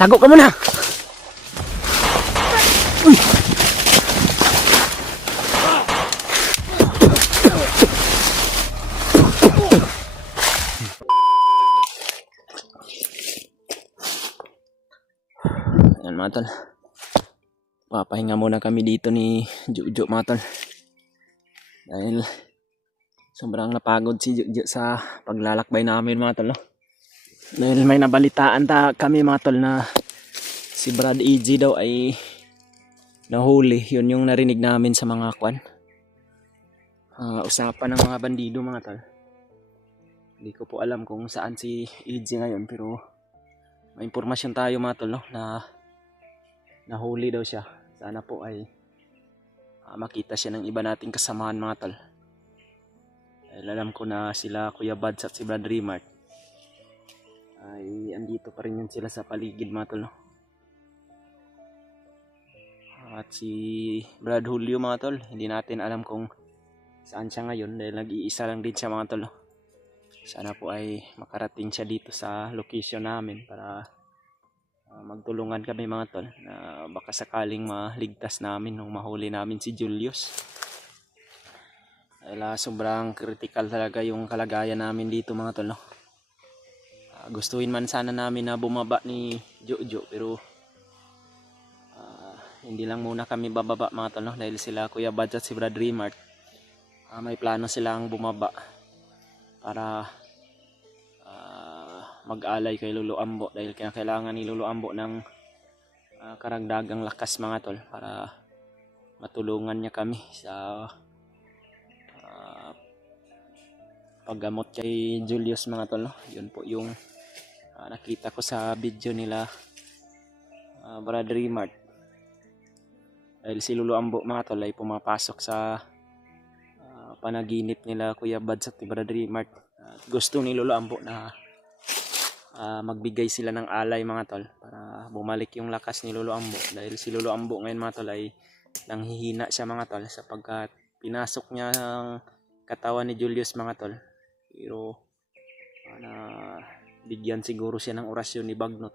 Tago ka muna. Uy. Yan mga tol. Papahinga muna kami dito ni Jujo mga tol. Dahil sobrang napagod si Jujo sa paglalakbay namin mga tol. No? Dahil may nabalitaan kami mga tol na si Brad EG daw ay nahuli. Yun yung narinig namin sa mga usapan ng mga bandido mga tol. Hindi ko po alam kung saan si EG ngayon, pero may impormasyon tayo mga tol, no? Na nahuli daw siya. Sana po ay makita siya ng iba nating kasamahan mga tol. Dahil alam ko na sila Kuya Bads at si Brad Rimart ay andito pa rin yun sila sa paligid mga tol, no? At si Brad Julio mga tol, hindi natin alam kung saan siya ngayon dahil nag-iisa lang din siya mga tol, no? Sana po ay makarating siya dito sa location namin para magtulungan kami mga tol na baka sakaling maligtas namin nung mahuli namin si Julius. Dahil sobrang critical talaga yung kalagayan namin dito mga tol, no? Gustuin man sana namin na bumaba ni Jojo, pero hindi lang muna kami bababa mga tol, no? Dahil sila Kuya Bads at si Brad Rimart may plano silang bumaba para mag-alay kay Lolo Ambo, dahil kailangan ni Lolo Ambo ng karagdagang lakas mga tol para matulungan niya kami sa paggamot kay Julius mga tol, no? Yun po yung nakita ko sa video nila Brad Rimart. Dahil si Lolo Ambo mga tol ay pumapasok sa panaginip nila Kuya Bads at Brad Rimart. Gusto ni Lolo Ambo na magbigay sila ng alay mga tol para bumalik yung lakas ni Lolo Ambo. Dahil si Lolo Ambo ngayon mga tol ay nanghihina siya mga tol sapagkat pinasok niya ang katawan ni Julius mga tol. Pero bigyan siguro siya ng orasyon ni Bagnot,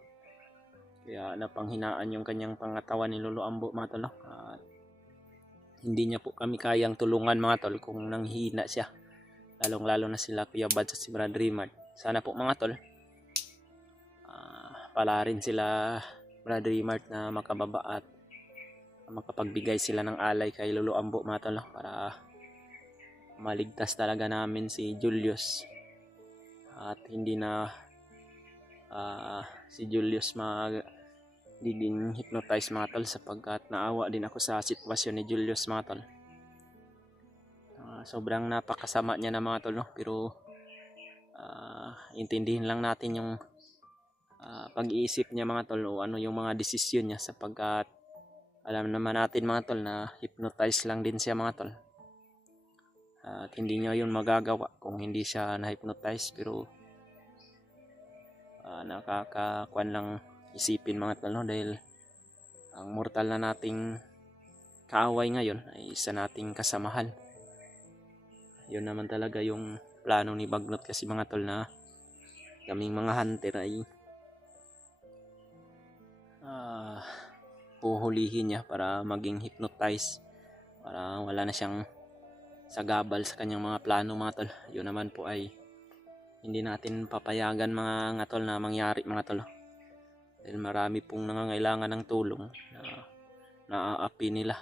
kaya napanghinaan yung kanyang pangatawan ni Lolo Ambo mga tol, no? At hindi niya po kami kayang tulungan mga tol kung nanghihina siya, lalong lalo na sila Kuya Bads at si Brad Rimart. Sana po mga tol pala rin sila Brad Rimart na makababa at makapagbigay sila ng alay kay Lolo Ambo mga tol, no? Para maligtas talaga namin si Julius at hindi na si Julius din hypnotize mga tol, sapagkat naawa din ako sa sitwasyon ni Julius mga tol. Sobrang napakasama niya na mga tol, no? Pero intindihin lang natin yung pag-iisip niya mga tol, o ano yung mga desisyon niya, sapagkat alam naman natin mga tol na hypnotize lang din siya mga tol. At hindi niya yun magagawa kung hindi siya na-hypnotize, pero nakakakuan lang isipin mga tol, no? Dahil ang mortal na nating kaaway ngayon ay isa nating kasamahan. Yun naman talaga yung plano ni Bagnot kasi mga tol, na kaming mga hunter ay puhulihin niya para maging hypnotize, para wala na siyang sagabal sa kanyang mga plano mga tol. Yun naman po ay hindi natin papayagan mga tol na mangyari mga tol, dahil marami pong nangangailangan ng tulong na naaapi nila.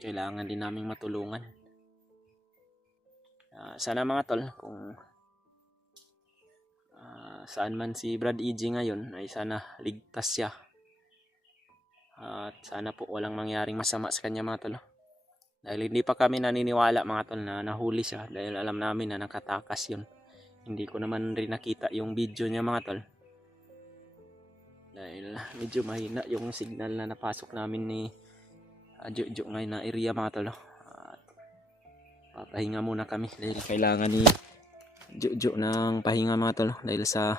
Kailangan din naming matulungan. Sana mga tol, kung saan man si Brad EG ngayon ay sana ligtas siya, at sana po walang mangyaring masama sa kanya mga tol. Dahil hindi pa kami naniniwala mga tol na nahuli siya, dahil alam namin na nakatakas yun. Hindi ko naman rin nakita yung video niya mga tol, dahil medyo mahina yung signal na napasok namin ni Jojo ngayon na area mga tol. At papahinga muna kami dahil kailangan ni Jojo ng pahinga mga tol, dahil sa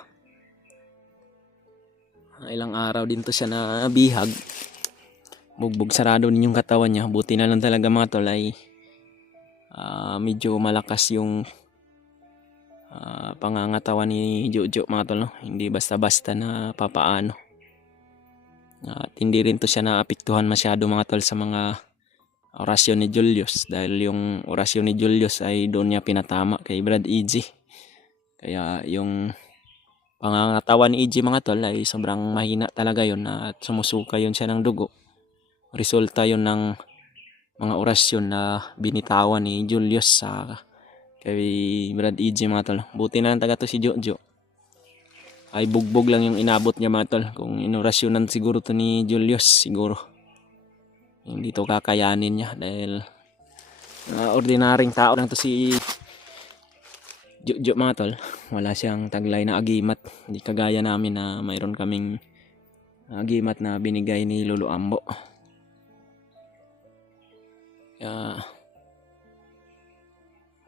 ilang araw din to siya na bihag. Bugbog sarado din yung katawan niya. Buti na lang talaga mga tol ay medyo malakas yung pangangatawan ni Jojo mga tol, no? Hindi basta-basta na papaano. At hindi rin to siya naapektuhan masyado mga tol sa mga orasyon ni Julius, dahil yung orasyon ni Julius ay doon niya pinatama kay Brad EG. Kaya yung pangangatawan ni EG mga tol ay sobrang mahina talaga yun, at sumusuka yun siya ng dugo. Resulta yun ng mga orasyon na binitawan ni Julius sa kay Brad EG mga tol. Buti na lang taga to si Jojo, ay bugbog lang yung inabot niya mga tol. Kung inorasyonan siguro to ni Julius, siguro hindi to kakayanin niya, dahil ordinaryong tao lang to si Jojo mga tol. Wala siyang taglay na agimat, hindi kagaya namin na mayroon kaming agimat na binigay ni Lolo Ambo. Kaya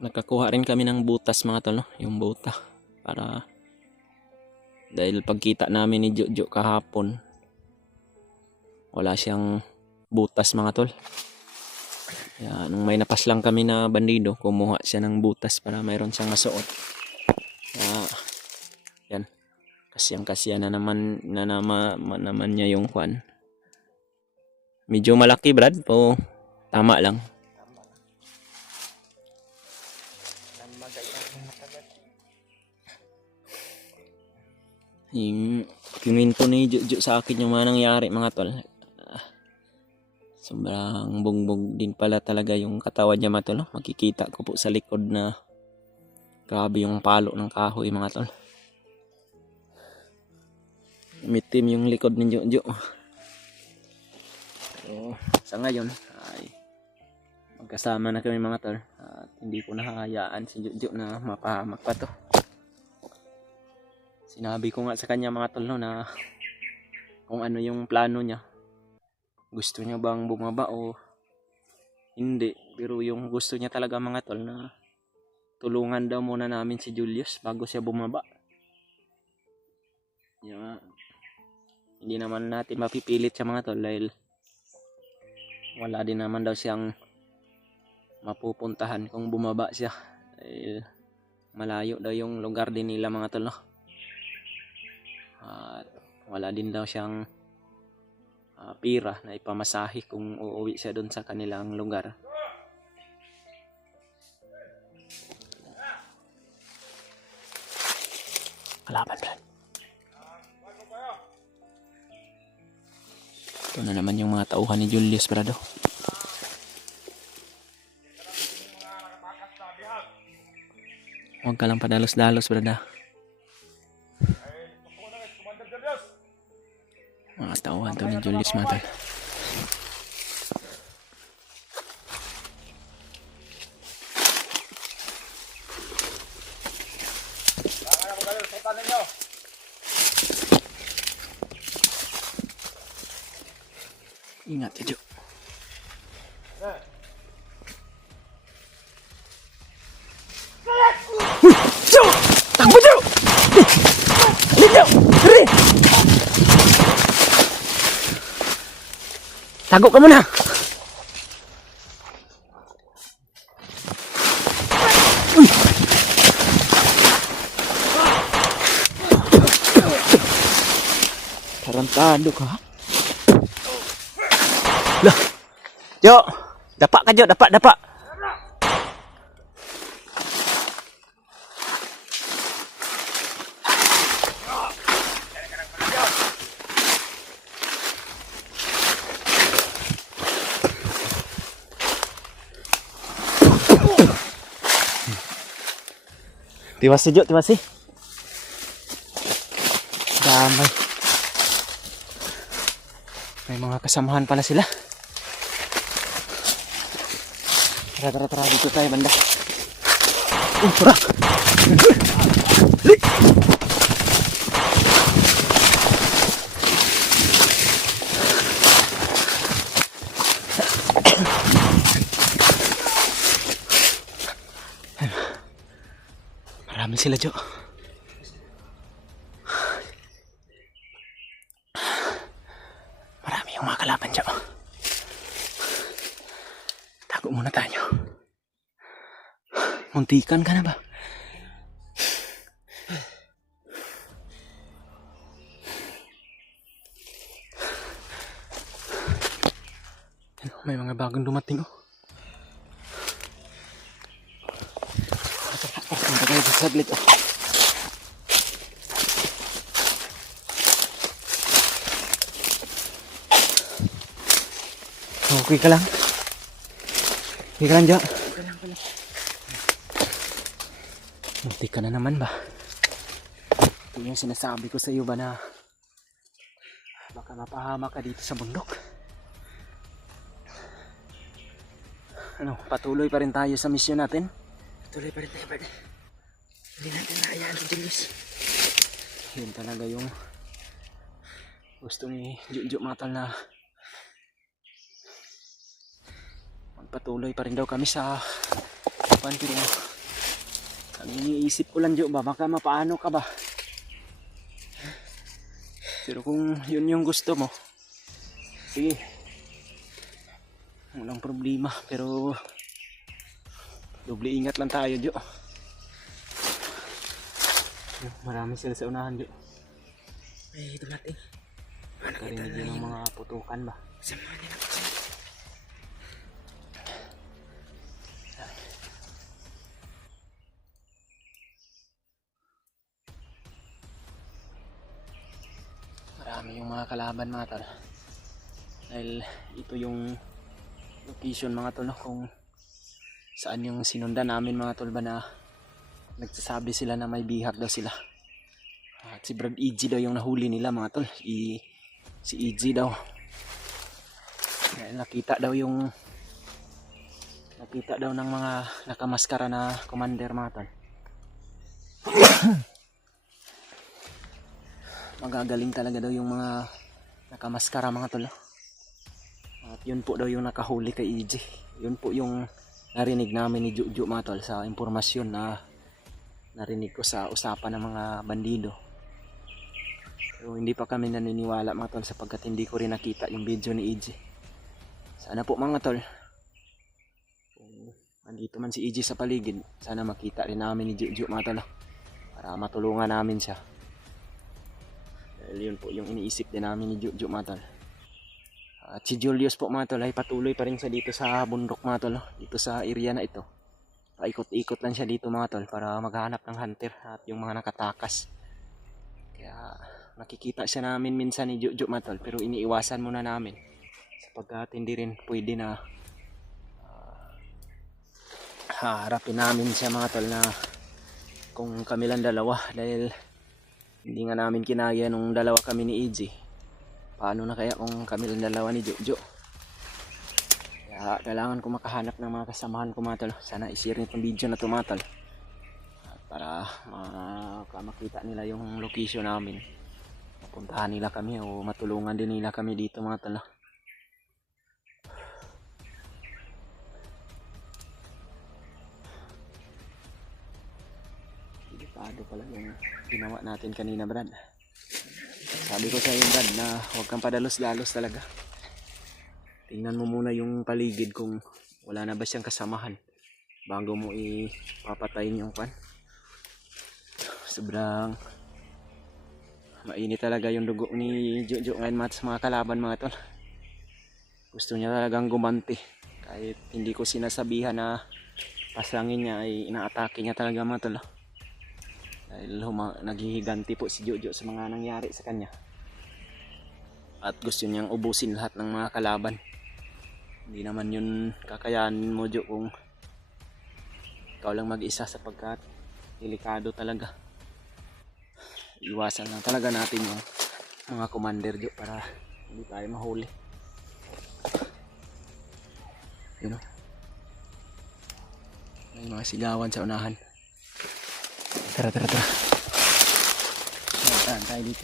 nagkakuha rin kami ng butas mga tol, no? Yung buta, para dahil pagkita namin ni Jojo kahapon, wala siyang butas mga tol. Kaya nung may napas lang kami na bandido, kumuha siya ng butas para mayroon siyang masuot. Kaya yan, kasya na naman niya yung kwan. Medyo malaki Brad, o tama lang. Yung kininto ni Jojo sa akin yung mga nangyari mga tol. Sobrang bungbog din pala talaga yung katawan niya mga tol, no? Makikita ko po sa likod na grabe yung palo ng kahoy mga tol. Mitim yung likod ni Jojo. So, sa ngayon ay magkasama na kami mga tol, at hindi ko nahahayaan si Jojo na mapahamak pa to. Sinabi ko nga sa kanya mga tol, no, na kung ano yung plano niya. Gusto niya bang bumaba o hindi. Pero yung gusto niya talaga mga tol, na tulungan daw muna namin si Julius bago siya bumaba. Yeah. Hindi naman natin mapipilit siya mga tol, dahil wala din naman daw siyang mapupuntahan kung bumaba siya. Dahil malayo daw yung lugar din nila mga tol, no? At wala din daw siyang pira na ipamasahe kung uuwi siya doon sa kanilang lugar. Kalaban Brad. Ito na naman yung mga tauhan ni Julius Brado. Huwag ka lang padalos-dalos Brada. Mga tauhan to ni Julius mga tol. Ingat ya, Jo. Jo! Takbo, Jo! Halika, Jo! Hurry! Tago ka muna! Uy! Tarantado ka. Lah, Jo, dapat ka Jo, dapat. Tiwasi Jo, tiwasi. Damay. May mga kasamahan pala sila. Tara, dito tayo banda. Tara. Marami sila, Jo. Marami yung mga kalaban, Jo. Tago muna tayo. Muntikan ka na ba? May mga bagong dumating oh. Punta tayo sa saglit oh. Okay ka lang? Okay ka lang dyan? Okay lang. Muntik ka na naman ba? Ito yung sinasabi ko sa iyo ba na baka mapahama ka dito sa bundok. Ano, patuloy pa rin tayo sa misyon natin? Patuloy pa rin tayo, Brad. Hindi natin nakayaan ang Julius. Yun talaga yung gusto ni Juju Matal na magpatuloy pa rin daw kami sa pero ang iniisip ko lang Ju ba, baka mapaano ka ba? Pero kung yun yung gusto mo, sige, walang problema, pero doble ingat lang tayo Jo. Marami sila sa unahan Jo. May dumating. Karinig din ng mga putukan ba? Samahan nila ako. Marami yung mga kalaban mga tol. Dahil ito yung location mga tol, no? Kung saan yung sinundan namin mga tol ba na nagsasabi sila na may bihag daw sila. At si Brad EG daw yung nahuli nila mga tol. Si EG daw. Dahil nakita daw ng mga nakamaskara na commander mga tol. Magagaling talaga daw yung mga nakamaskara mga tol. At yun po daw yung nakahuli kay EG. Yun po yung narinig namin ni Juju mga tol sa impormasyon na narinig ko sa usapan ng mga bandido. Pero hindi pa kami naniniwala mga tol sapagkat hindi ko rin nakita yung video ni EG. Sana po mga tol, kung andito man si EG sa paligid, sana makita rin namin ni Juju mga tol para matulungan namin siya. Dahil yun po yung iniisip din namin ni Juju mga tol. At si Julius po mga tol ay patuloy pa rin siya dito sa bundok mga tol, dito sa area na ito. Paikot-ikot lang siya dito mga tol para maghanap ng hunter at yung mga nakatakas. Kaya nakikita siya namin minsan ni Juju mga tol, pero iniiwasan muna namin sapagkat hindi rin pwede na harapin namin siya mga tol na kung kami lang dalawa, dahil hindi nga namin kinaya nung dalawa kami ni EG. Paano na kaya kung kami lang dalawa ni Juju? Kaya kailangan ko makahanap ng mga kasamahan ko mga tol. Sana i-share nitong video na to mga tol, para makita nila yung location namin. Mapuntahan nila kami o matulungan din nila kami dito mga tol. Delikado pala yung ginawa natin kanina Brad. Sabi ko sa iyo Brad na huwag kang padalos-dalos talaga. Tingnan mo muna yung paligid kung wala na ba siyang kasamahan bago mo ipapatayin yung pan. Sobrang mainit talaga yung dugo ni Juju ngayon mga kalaban mga tol. Gusto niya talagang gumanti. Kahit hindi ko sinasabihan na pasangin niya, ay inaatake niya talaga mga tol. Dahil naghihiganti po si Juju sa mga nangyari sa kanya. At gusto niyang ubusin lahat ng mga kalaban. Hindi naman yun kakayanin mo Jo kung ikaw lang mag-isa sapagkat delikado talaga. Iwasan lang talaga natin yung mga commander Jo para hindi tayo mahuli. Yun o. May mga sigawan sa unahan. Tara. Tahan tayo dito.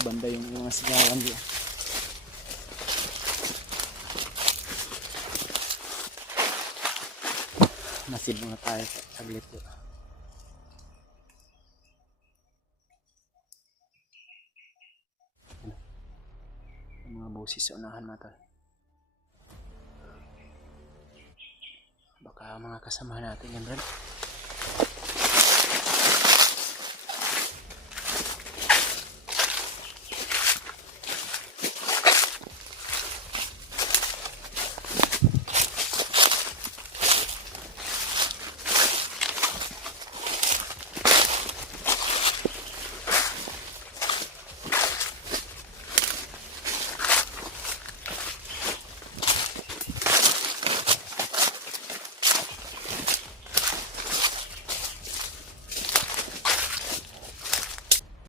banda yung mga sigawan diyan. Nasib mga tayo saglit po. Yung mga busis sa unahan mga tol. Baka mga kasama natin yan, Brad.